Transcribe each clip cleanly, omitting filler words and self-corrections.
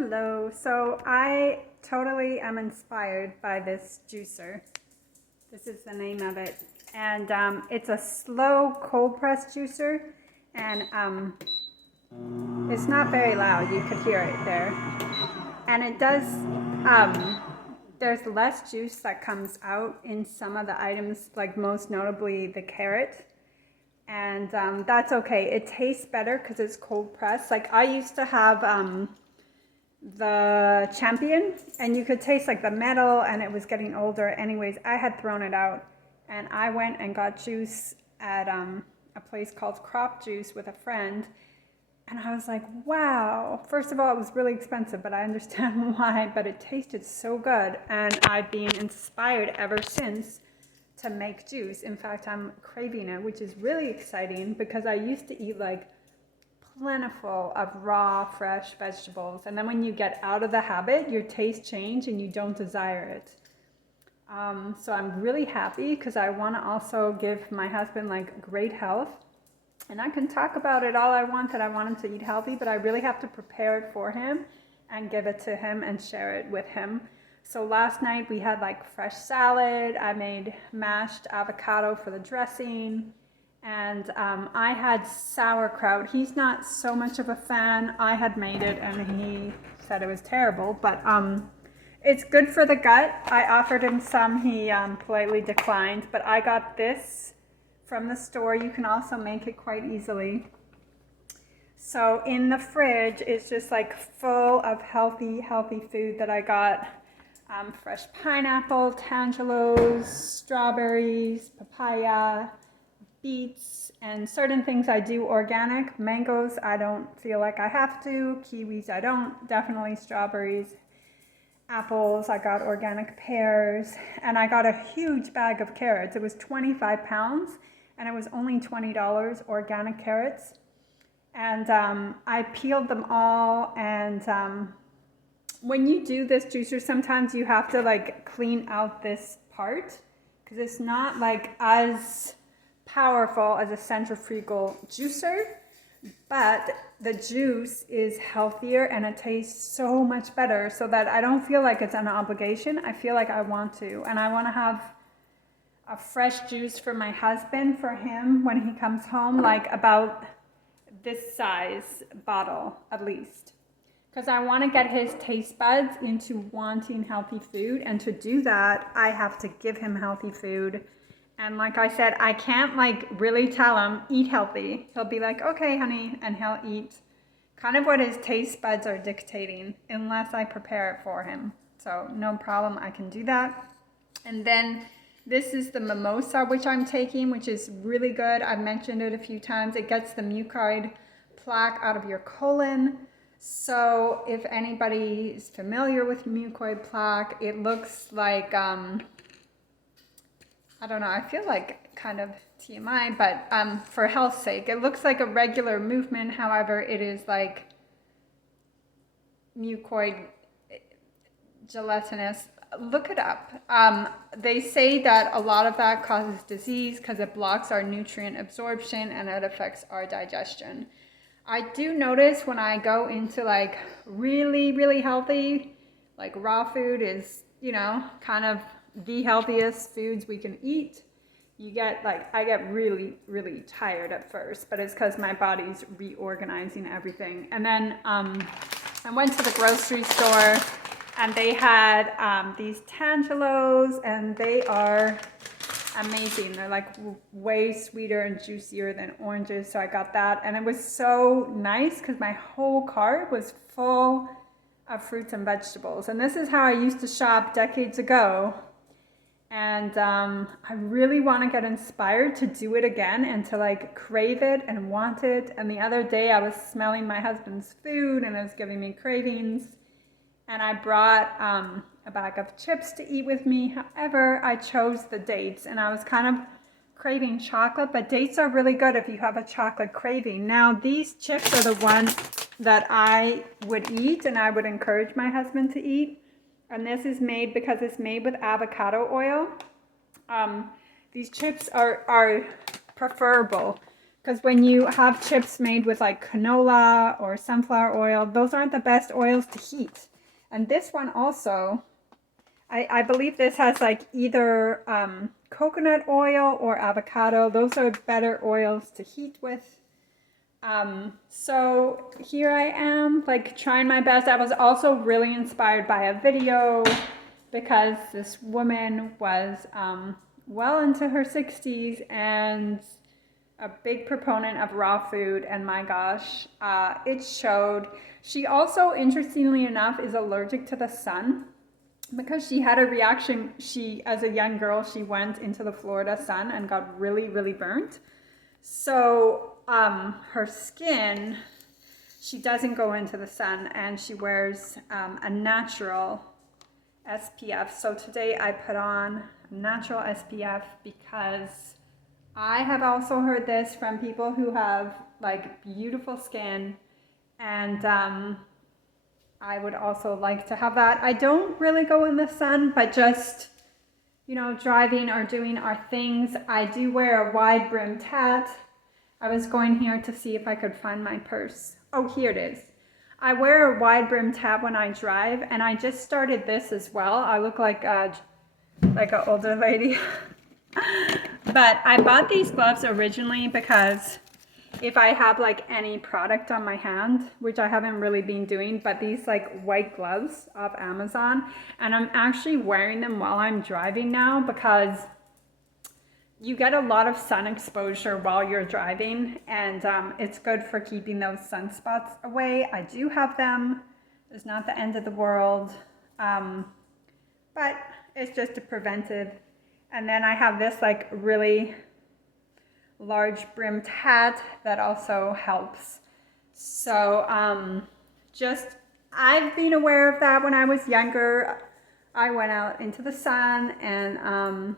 Hello. So I totally am inspired by this juicer. This is the name of it. And it's a slow cold press juicer. And it's not very loud. You could hear it there. And it does, there's less juice that comes out in some of the items, like most notably the carrot. And that's okay. It tastes better because it's cold pressed. Like I used to have the Champion, and you could taste like the metal, and it was getting older. Anyways, I had thrown it out, and I went and got juice at a place called Crop Juice with a friend, and I was like, wow. First of all, it was really expensive, but I understand why, but it tasted so good, and I've been inspired ever since to make juice. In fact, I'm craving it, which is really exciting because I used to eat like plentiful of raw, fresh vegetables. And then when you get out of the habit, your taste change and you don't desire it. So I'm really happy because I want to also give my husband like great health. And I can talk about it all I want, that I want him to eat healthy, but I really have to prepare it for him and give it to him and share it with him. So last night we had like fresh salad. I made mashed avocado for the dressing. And I had sauerkraut. He's not so much of a fan. I had made it and he said it was terrible, but it's good for the gut. I offered him some. He politely declined, but I got this from the store. You can also make it quite easily. So in the fridge, it's just like full of healthy food that I got. Fresh pineapple, tangelos, strawberries, papaya, beets, and certain things I do organic. Mangoes, I don't feel like I have to. Kiwis, I don't. Definitely strawberries. Apples, I got organic pears. And I got a huge bag of carrots. It was 25 pounds, and it was only $20, organic carrots. And I peeled them all, and when you do this juicer, sometimes you have to like clean out this part because it's not like as powerful as a centrifugal juicer, but the juice is healthier and it tastes so much better, so that I don't feel like it's an obligation. I feel like I want to, and I want to have a fresh juice for my husband, for him when he comes home, like about this size bottle at least, because I want to get his taste buds into wanting healthy food. And to do that, I have to give him healthy food. And like I said, I can't like really tell him, eat healthy. He'll be like, okay, honey, and he'll eat kind of what his taste buds are dictating, unless I prepare it for him. So no problem, I can do that. And then this is the mimosa, which I'm taking, which is really good. I've mentioned it a few times. It gets the mucoid plaque out of your colon. So if anybody is familiar with mucoid plaque, it looks like, I don't know, I feel like kind of TMI, but for health's sake, it looks like a regular movement. However, it is like mucoid gelatinous. Look it up. They say that a lot of that causes disease because it blocks our nutrient absorption and it affects our digestion. I do notice when I go into like really healthy, like raw food is, you know, kind of the healthiest foods we can eat. You get like, I get really tired at first, but it's because my body's reorganizing everything. And then I went to the grocery store and they had these tangelos, and they are amazing. They're like way sweeter and juicier than oranges. So I got that, and it was so nice because my whole cart was full of fruits and vegetables. And this is how I used to shop decades ago. And I really want to get inspired to do it again and to like crave it and want it. And the other day I was smelling my husband's food and it was giving me cravings. And I brought a bag of chips to eat with me. However, I chose the dates, and I was kind of craving chocolate, but dates are really good if you have a chocolate craving. Now, these chips are the ones that I would eat and I would encourage my husband to eat. And this is made because it's made with avocado oil. These chips are preferable Because when you have chips made with like canola or sunflower oil, those aren't the best oils to heat. And this one also, I believe this has like either coconut oil or avocado. Those are better oils to heat with. So here I am, like trying my best. I was also really inspired by a video because this woman was well into her 60s and a big proponent of raw food, and my gosh, it showed. She also, interestingly enough, is allergic to the sun because she had a reaction. As a young girl, she went into the Florida sun and got really, really burnt. So her skin, she doesn't go into the sun, and she wears a natural SPF. So today I put on a natural SPF because I have also heard this from people who have like beautiful skin, and I would also like to have that. I don't really go in the sun, but just, you know, driving or doing our things. I do wear a wide brimmed hat. I was going here to see if I could find my purse. Oh, here it is. I wear a wide brimmed hat when I drive, and I just started this as well. I look like an older lady. But I bought these gloves originally because if I have like any product on my hand, which I haven't really been doing, but these like white gloves off Amazon, and I'm actually wearing them while I'm driving now because you get a lot of sun exposure while you're driving, and it's good for keeping those sunspots away. I do have them. It's not the end of the world, but it's just a preventive. And then I have this like really large brimmed hat that also helps. So I've been aware of that when I was younger. I went out into the sun and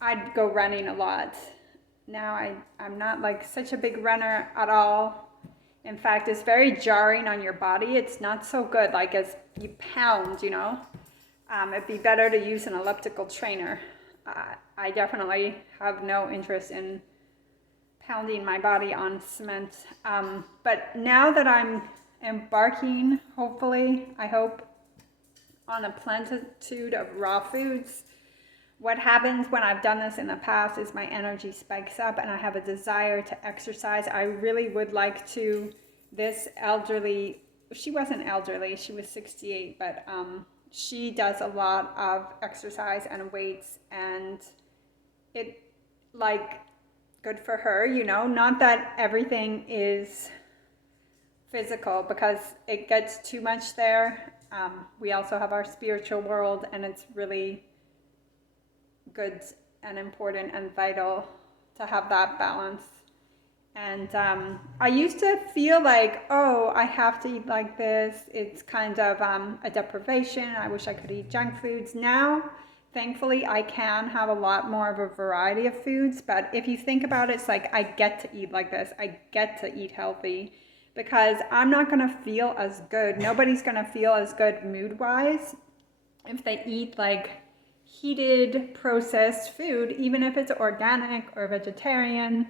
I'd go running a lot. Now I'm not like such a big runner at all. In fact, it's very jarring on your body. It's not so good, like as you pound, you know. It'd be better to use an elliptical trainer. I definitely have no interest in pounding my body on cement. But now that I'm embarking, hopefully, I hope, on a plenitude of raw foods, what happens when I've done this in the past is my energy spikes up and I have a desire to exercise. I really would like to. This elderly, she wasn't elderly, she was 68, but she does a lot of exercise and weights, and it like good for her, you know. Not that everything is physical because it gets too much there. We also have our spiritual world, and it's really good and important and vital to have that balance. And I used to feel like, oh, I have to eat like this. It's kind of a deprivation. I wish I could eat junk foods. Now, thankfully, I can have a lot more of a variety of foods. But if you think about it, it's like I get to eat like this. I get to eat healthy because I'm not going to feel as good. Nobody's going to feel as good mood-wise if they eat like heated, processed food, even if it's organic or vegetarian.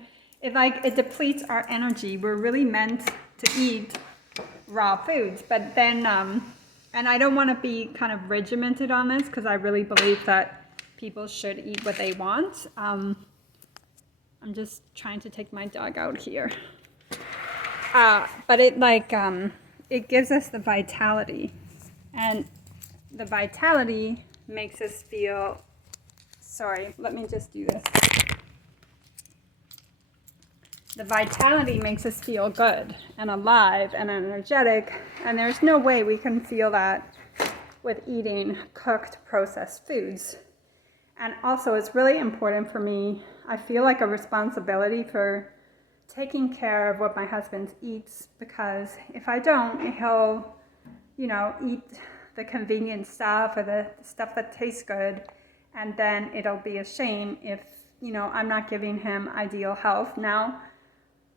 It depletes our energy. We're really meant to eat raw foods, but then, and I don't want to be kind of regimented on this because I really believe that people should eat what they want. I'm just trying to take my dog out here. But it gives us the vitality, and the vitality makes us feel, sorry, let me just do this. The vitality makes us feel good and alive and energetic, and there's no way we can feel that with eating cooked, processed foods. And also, it's really important for me, I feel like a responsibility for taking care of what my husband eats, because if I don't, he'll, you know, eat the convenient stuff or the stuff that tastes good, and then it'll be a shame if, you know, I'm not giving him ideal health. Now,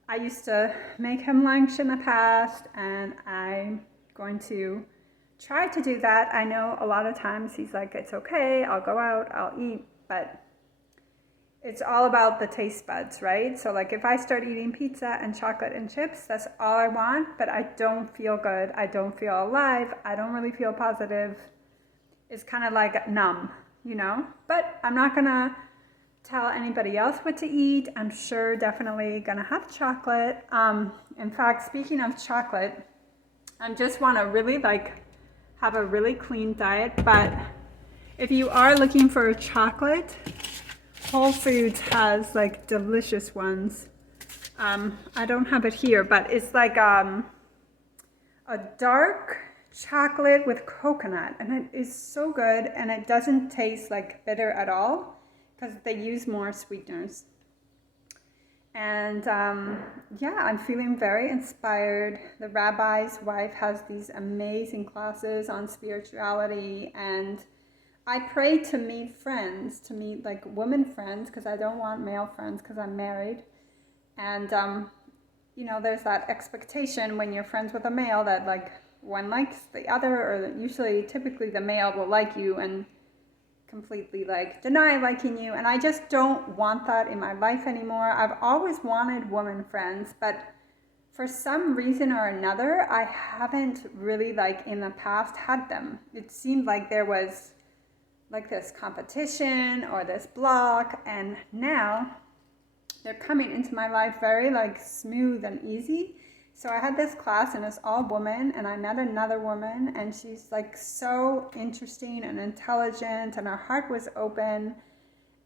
I used to make him lunch in the past, and I'm going to try to do that. I know a lot of times he's like, it's okay, I'll go out, I'll eat, but it's all about the taste buds, right? So like if I start eating pizza and chocolate and chips, that's all I want, but I don't feel good. I don't feel alive. I don't really feel positive. It's kind of like numb, you know? But I'm not gonna tell anybody else what to eat. I'm sure definitely gonna have chocolate. In fact, speaking of chocolate, I just want to really like have a really clean diet, but if you are looking for a chocolate, Whole Foods has like delicious ones. I don't have it here, but it's like a dark chocolate with coconut, and it is so good, and it doesn't taste like bitter at all because they use more sweeteners. And yeah, I'm feeling very inspired. The rabbi's wife has these amazing classes on spirituality, and I pray to meet friends, to meet like women friends, because I don't want male friends because I'm married. And, you know, there's that expectation when you're friends with a male that like one likes the other, or usually typically the male will like you and completely like deny liking you. And I just don't want that in my life anymore. I've always wanted woman friends, but for some reason or another, I haven't really like in the past had them. It seemed like there was like this competition or this block, and now they're coming into my life very like smooth and easy. So I had this class and it's all women, and I met another woman, and she's like so interesting and intelligent, and her heart was open.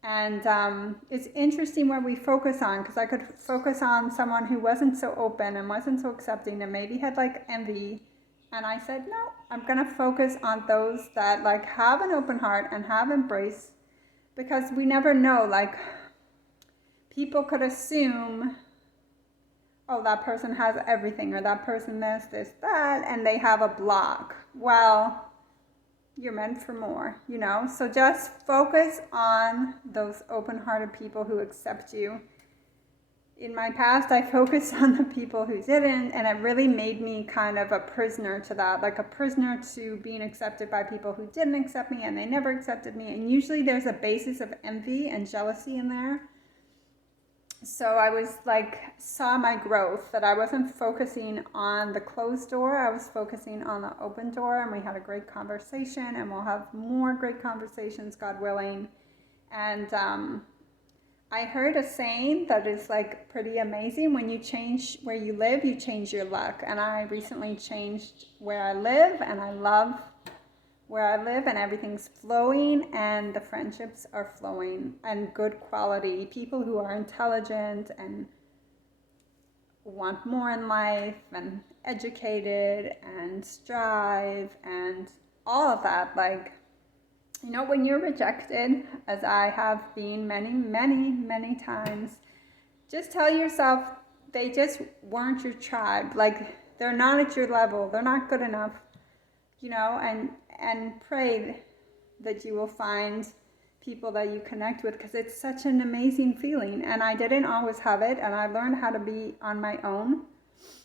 And it's interesting what we focus on, because I could focus on someone who wasn't so open and wasn't so accepting and maybe had like envy. And I said, no, I'm going to focus on those that like have an open heart and have embrace, because we never know, like people could assume, oh, that person has everything, or that person this, that, and they have a block. Well, you're meant for more, you know? So just focus on those open-hearted people who accept you. In my past, I focused on the people who didn't, and it really made me kind of a prisoner to that, like a prisoner to being accepted by people who didn't accept me, and they never accepted me. And usually there's a basis of envy and jealousy in there. So I was like, saw my growth, that I wasn't focusing on the closed door, I was focusing on the open door, and we had a great conversation, and we'll have more great conversations, God willing. And I heard a saying that is like pretty amazing: when you change where you live, you change your luck. And I recently changed where I live, and I love where I live, and everything's flowing, and the friendships are flowing, and good quality people who are intelligent and want more in life and educated and strive and all of that. Like, you know, when you're rejected, as I have been many times, just tell yourself they just weren't your tribe. Like, they're not at your level, they're not good enough, you know, and pray that you will find people that you connect with, because it's such an amazing feeling. And I didn't always have it, and I learned how to be on my own,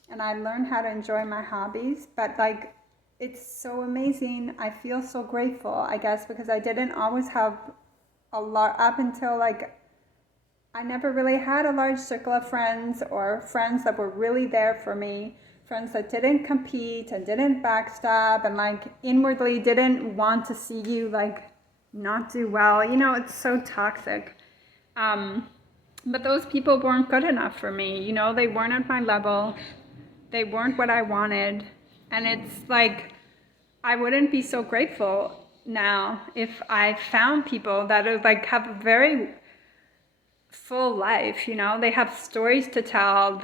and I learned how to enjoy my hobbies. But like, it's so amazing. I feel so grateful, I guess, because I didn't always have a lot up until like, I never really had a large circle of friends, or friends that were really there for me. Friends that didn't compete and didn't backstab and like inwardly didn't want to see you like not do well. You know, it's so toxic. But those people weren't good enough for me. You know, they weren't at my level. They weren't what I wanted. And it's like, I wouldn't be so grateful now if I found people that are like have a very full life. You know, they have stories to tell.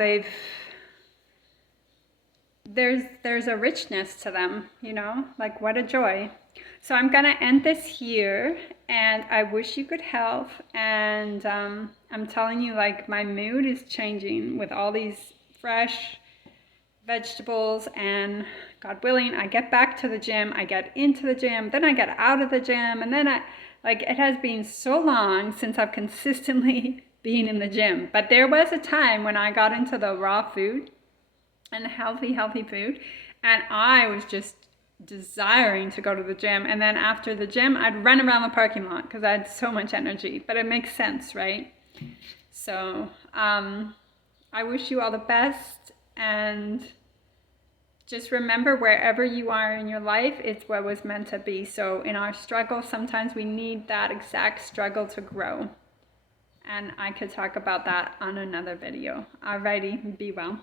There's a richness to them, you know, like what a joy. So I'm gonna end this here, and I wish you good health. And I'm telling you, like, my mood is changing with all these fresh vegetables, and God willing, I get back to the gym, I get into the gym, then I get out of the gym, and then it has been so long since I've consistently been in the gym. But there was a time when I got into the raw food and healthy food, and I was just desiring to go to the gym. And then after the gym, I'd run around the parking lot because I had so much energy. But it makes sense, right? So I wish you all the best, and just remember, wherever you are in your life, it's what was meant to be. So in our struggle, sometimes we need that exact struggle to grow. And I could talk about that on another video. Alrighty, be well.